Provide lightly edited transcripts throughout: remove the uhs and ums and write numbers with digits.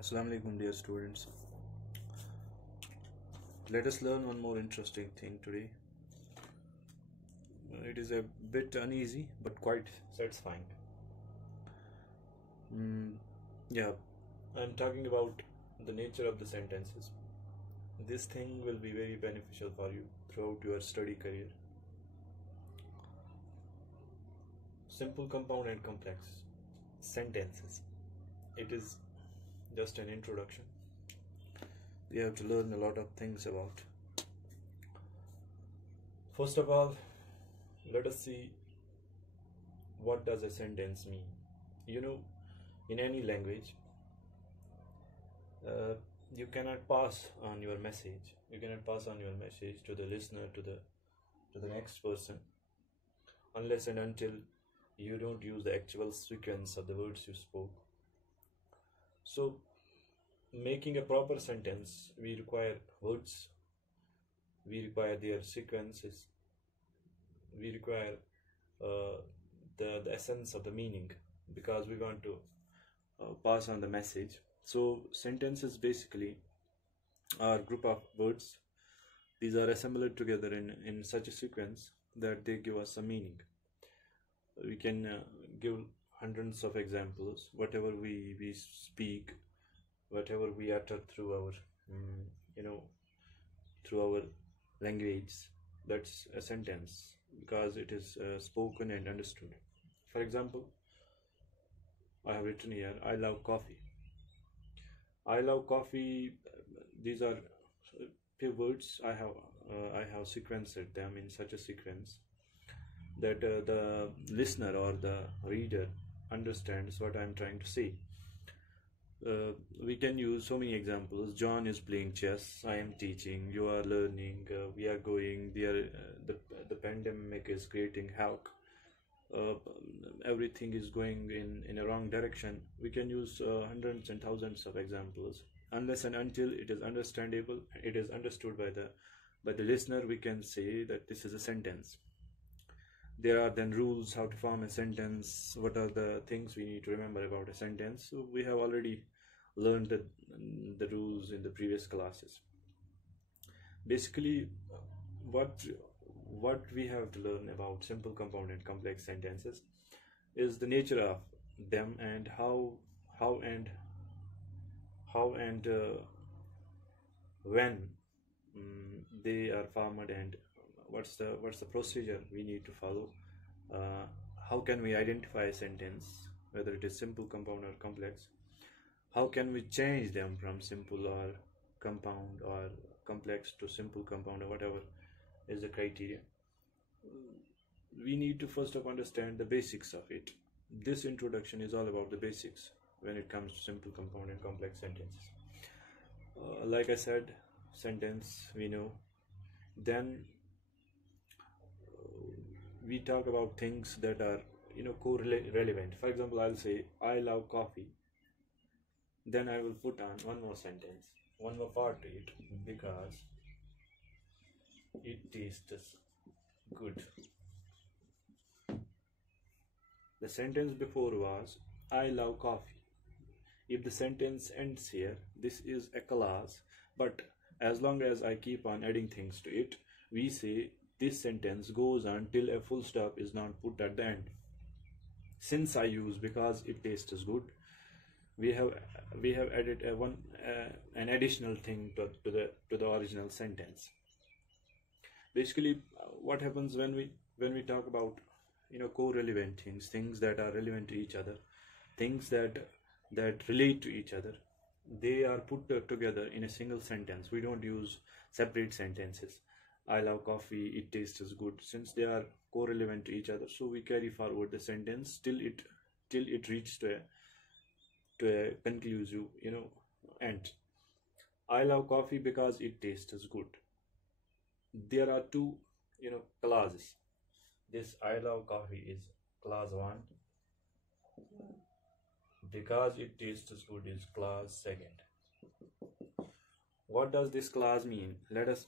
Assalamu alaikum, dear students. Let us learn one more interesting thing today. It is a bit uneasy but quite satisfying. Yeah, I'm talking about the nature of the sentences. This thing will be very beneficial for you throughout your study career. Simple, compound, and complex sentences. It is just an introduction. We have to learn a lot of things about. First of all, let us see what does a sentence mean. You know, in any language, you cannot pass on your message. You cannot pass on your message to the listener, to the next person, unless and until you don't use the actual sequence of the words you spoke. So, making a proper sentence, we require words, we require their sequences, we require the essence of the meaning, because we want to pass on the message. So sentences basically are a group of words. These are assembled together in such a sequence that they give us a meaning. We can give hundreds of examples. Whatever we speak, whatever we utter through our through our language, that's a sentence, because it is spoken and understood. For example, I have written here, I love coffee. I love coffee. These are few words. I have sequenced them in such a sequence that the listener or the reader understands what I'm trying to say. We can use so many examples. John is playing chess. I am teaching. You are learning. We are going. The pandemic is creating havoc. Everything is going in a wrong direction. We can use hundreds and thousands of examples. Unless and until it is understandable, it is understood by the listener, we can say that this is a sentence. There are then rules how to form a sentence. What are the things we need to remember about a sentence? So we have already learned the rules in the previous classes. Basically, what we have to learn about simple, compound, and complex sentences is the nature of them, and how and when they are formed, and what's the procedure we need to follow. How can we identify a sentence, whether it is simple, compound, or complex? How can we change them from simple or compound or complex to simple, compound, or whatever is the criteria? We need to first of understand the basics of it. This introduction is all about the basics when it comes to simple, compound, and complex sentences. Like I said, sentence we know. Then we talk about things that are correlevant. For example, I'll say I love coffee. Then I will put on one more sentence, one more part to it, because it tastes good. The sentence before was I love coffee. If the sentence ends here, this is a clause, but as long as I keep on adding things to it, we say this sentence goes on till a full stop is not put at the end. Since I use because it tastes good, we have added an additional thing to the original sentence. Basically, what happens when we talk about co-relevant things that are relevant to each other, things that relate to each other, they are put together in a single sentence. We don't use separate sentences. I love coffee, it tastes good. Since they are co-relevant to each other, so we carry forward the sentence till it reaches to a conclusive end. I love coffee because it tastes good. There are two clauses. This I love coffee is clause 1. Because it tastes good is clause 2. What does this clause mean? Let us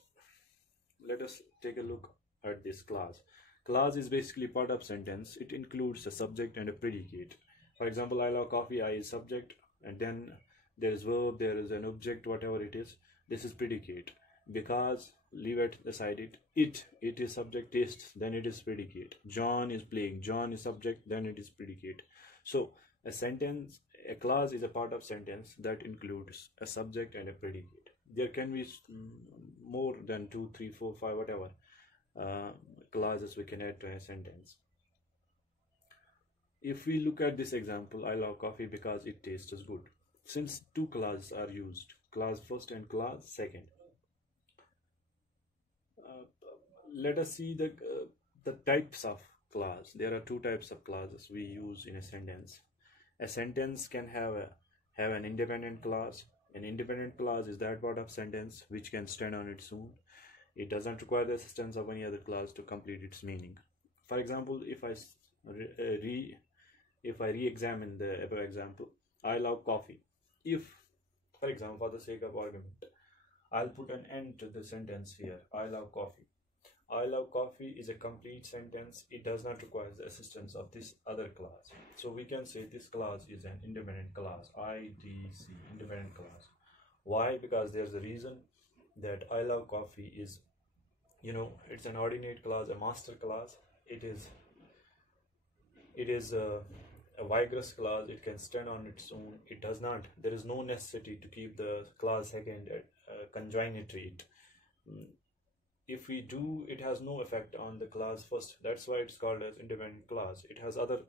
take a look at this clause. Clause is basically part of sentence. It includes a subject and a predicate. For example, I love coffee, I is subject, and then there is verb, there is an object, whatever it is. This is predicate. Because, leave it aside, it is subject, tastes, then it is predicate. John is playing, John is subject, then it is predicate. So a sentence, a clause is a part of sentence that includes a subject and a predicate. There can be more than 2, 3, 4, 5, whatever clauses we can add to a sentence. If we look at this example, I love coffee because it tastes good. Since two clauses are used, clause first and clause second, let us see the types of clause. There are two types of clauses we use in a sentence. A sentence can have an independent clause. An independent clause is that part of sentence which can stand on its own. It doesn't require the assistance of any other clause to complete its meaning. For example, if I re-examine the above example, I love coffee. If, for example, for the sake of argument, I'll put an end to the sentence here. I love coffee. I love coffee is a complete sentence. It does not require the assistance of this other clause. So we can say this clause is an independent clause. IDC, independent clause. Why? Because there's a reason that I love coffee is, it's an ordinate clause, a master clause. It is a vigorous clause. It can stand on its own. It does not, there is no necessity to keep the clause second conjoined to it. If we do, it has no effect on the clause first. That's why it's called as independent clause. It has other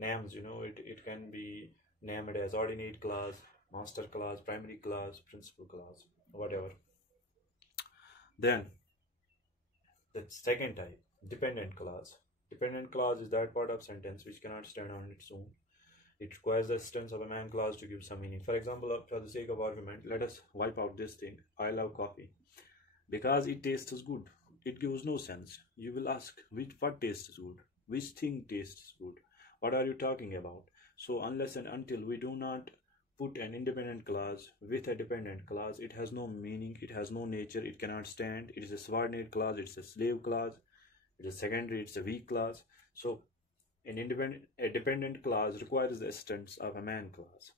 names, it can be named as ordinate clause, master clause, primary clause, principal clause, whatever. Then the second type, dependent clause. Dependent clause is that part of sentence which cannot stand on its own. It requires the assistance of a main clause to give some meaning. For example, for the sake of argument, let us wipe out this thing. I love coffee because it tastes good. It gives no sense. You will ask, what tastes good? Which thing tastes good? What are you talking about? So unless and until we do not put an independent clause with a dependent clause, it has no meaning, it has no nature, it cannot stand. It is a subordinate clause, it's a slave clause, it is secondary, it's a weak clause. So a dependent clause requires the assistance of a main clause.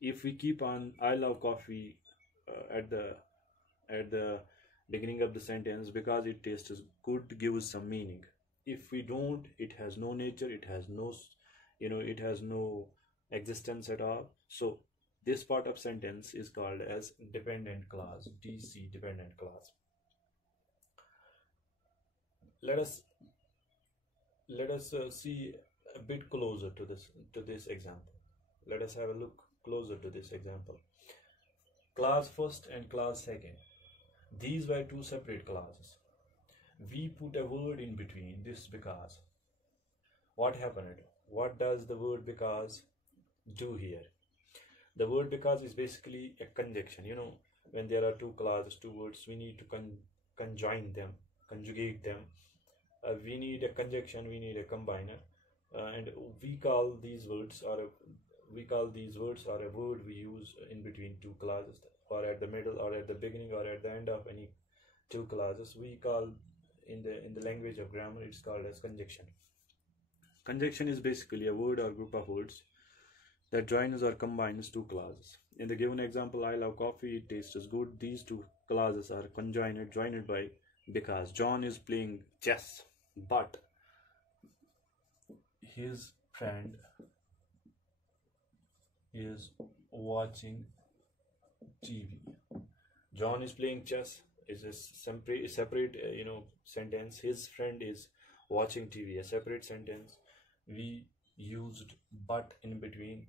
If we keep on I love coffee at the beginning of the sentence because it tastes good, gives some meaning. If we don't, it has no nature, it has no it has no existence at all. So this part of sentence is called as dependent clause, DC, dependent clause. Let us see a bit closer to this example. Let us have a look closer to this example. Clause first and clause second. These were two separate clauses. We put a word in between, this because. What happened? What does the word because do here? The word because is basically a conjunction. When there are two clauses, two words, we need to conjoin them, conjugate them. We need a conjunction, we need a combiner, and we call these words or a word we use in between two clauses, or at the middle, or at the beginning, or at the end of any two clauses. We call in the language of grammar, it's called as conjunction. Conjunction is basically a word or group of words that joins or combines two clauses. In the given example, I love coffee, it tastes good, these two clauses are joined by because. John is playing chess, but his friend is watching TV. John is playing chess is a separate sentence. His friend is watching TV, a separate sentence. We used but in between.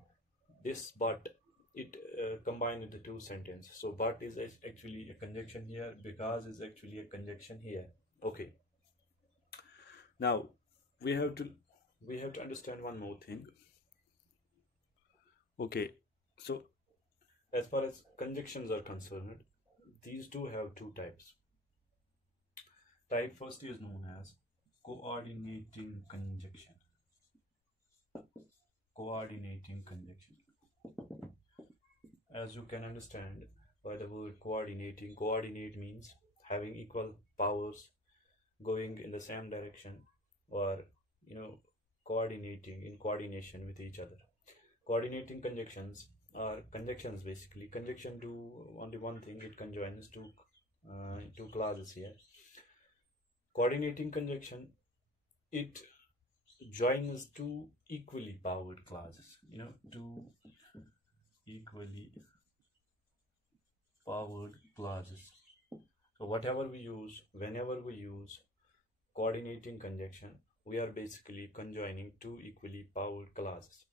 This but, it combined the two sentences. So but is actually a conjunction here, because is actually a conjunction here. Okay. Now we have to understand one more thing. Okay, so as far as conjunctions are concerned, these two have two types. Type first is known as coordinating conjunction. Coordinating conjunction. As you can understand by the word coordinating, coordinate means having equal powers, going in the same direction, or coordinating in coordination with each other. Coordinating conjunctions are conjunctions. Basically, conjunction do only one thing: it conjoins two clauses here. Coordinating conjunction, it joins two equally powered clauses. Two equally powered clauses. So whatever we use, whenever we use coordinating conjunction, we are basically conjoining two equally powered clauses.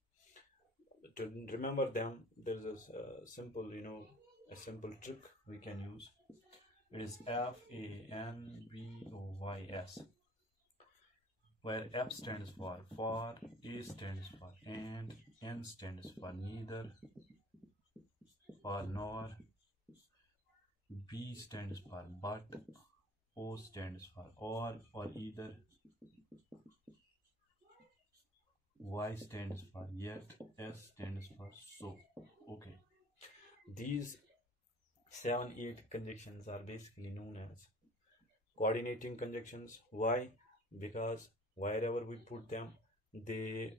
To remember them, there's a simple, a simple trick we can use. It is FANBOYS, where F stands for, A stands for and, N stands for neither or nor, B stands for but, O stands for or either, Y stands for yet, S stands for so. Okay, these 7-8 conjunctions are basically known as coordinating conjunctions. Why? Because wherever we put them, they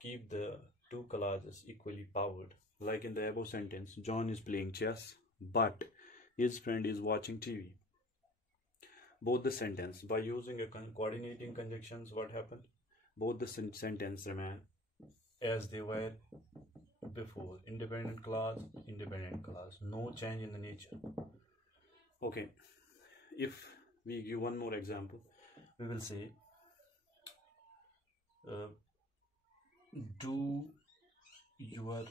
keep the two clauses equally powered. Like in the above sentence, John is playing chess, but his friend is watching TV. Both the sentence, by using a coordinating conjunctions, what happened? Both the sentence remain as they were before. Independent clause, no change in the nature. Okay, if we give one more example, we will say do your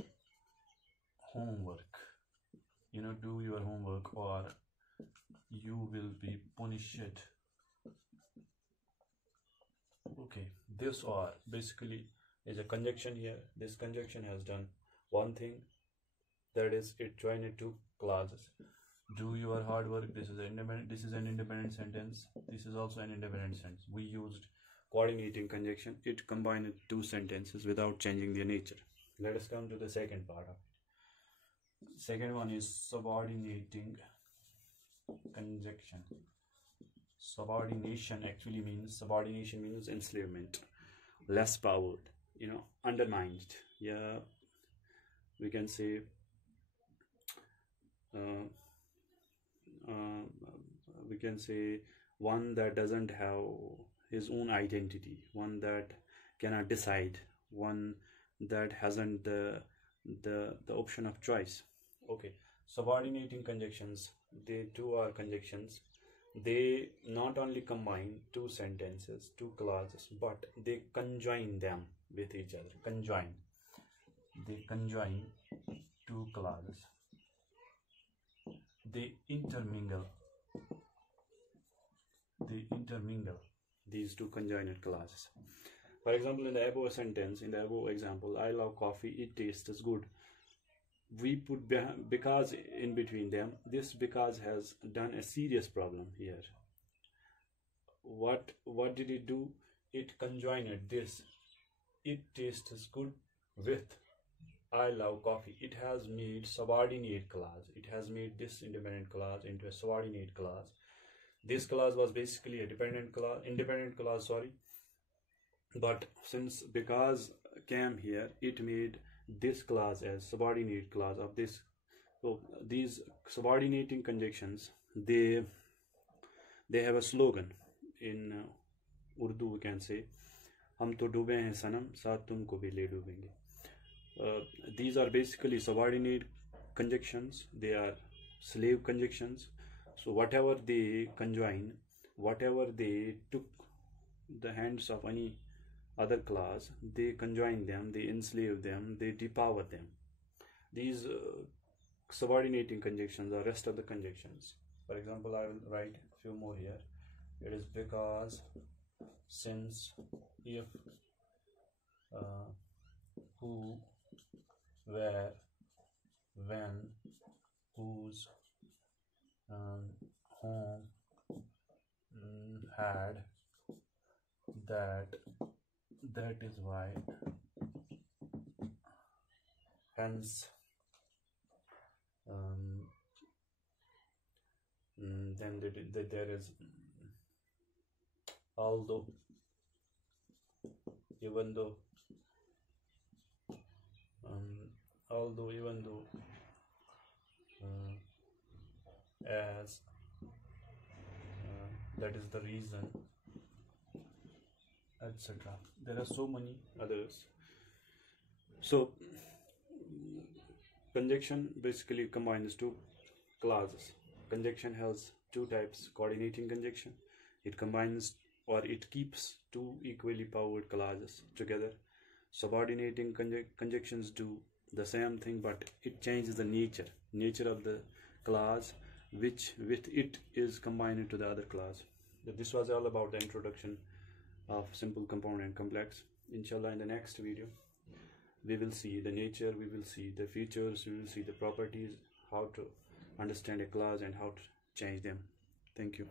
homework. Do your homework or you will be punished. Okay, this or basically is a conjunction here. This conjunction has done one thing, that is it joined two clauses. Do your hard work. This is an independent sentence. This is also an independent sentence. We used coordinating conjunction. It combined two sentences without changing their nature. Let us come to the second part of it. Second one is subordinating conjunction. Subordination means enslavement, less powered, undermined. Yeah, we can say one that doesn't have his own identity, one that cannot decide, one that hasn't the option of choice. Okay, subordinating conjunctions, they too are conjunctions. They not only combine two sentences, two clauses, but they conjoin them with each other. They conjoin two clauses. They intermingle these two conjoined clauses. For example, in the above sentence, in the above example, I love coffee, it tastes good. We put because in between them. This because has done a serious problem here. What did it do? It conjoined this, it tastes good, with I love coffee. It has made subordinate clause. It has made this independent clause into a subordinate clause. This clause was basically a independent clause, sorry. But since because came here, it made this clause as subordinate clause of this. So these subordinating conjunctions, they have a slogan. In Urdu we can say, हम तो डूबे हैं सनम साथ तुमको भी ले डूबेंगे. These are basically subordinate conjunctions. They are slave conjunctions. So whatever they conjoin, whatever they took the hands of any other clause, they conjoin them, they enslave them, they depower them. These subordinating conjunctions are rest of the conjunctions. For example, I will write a few more here. It is because, since, if, who, where, when, whose, whom, had, that is why, hence, then there is although, even though, although even though as that is the reason, etc. There are so many others. So conjunction basically combines two clauses. Conjunction has two types: coordinating conjunction. It combines or it keeps two equally powered clauses together. Subordinating conjunctions do the same thing, but it changes the nature of the clause which with it is combined into the other clause. This was all about the introduction of simple, compound and complex. Inshallah, in the next video we will see the nature, we will see the features, we will see the properties, how to understand a clause and how to change them. Thank you.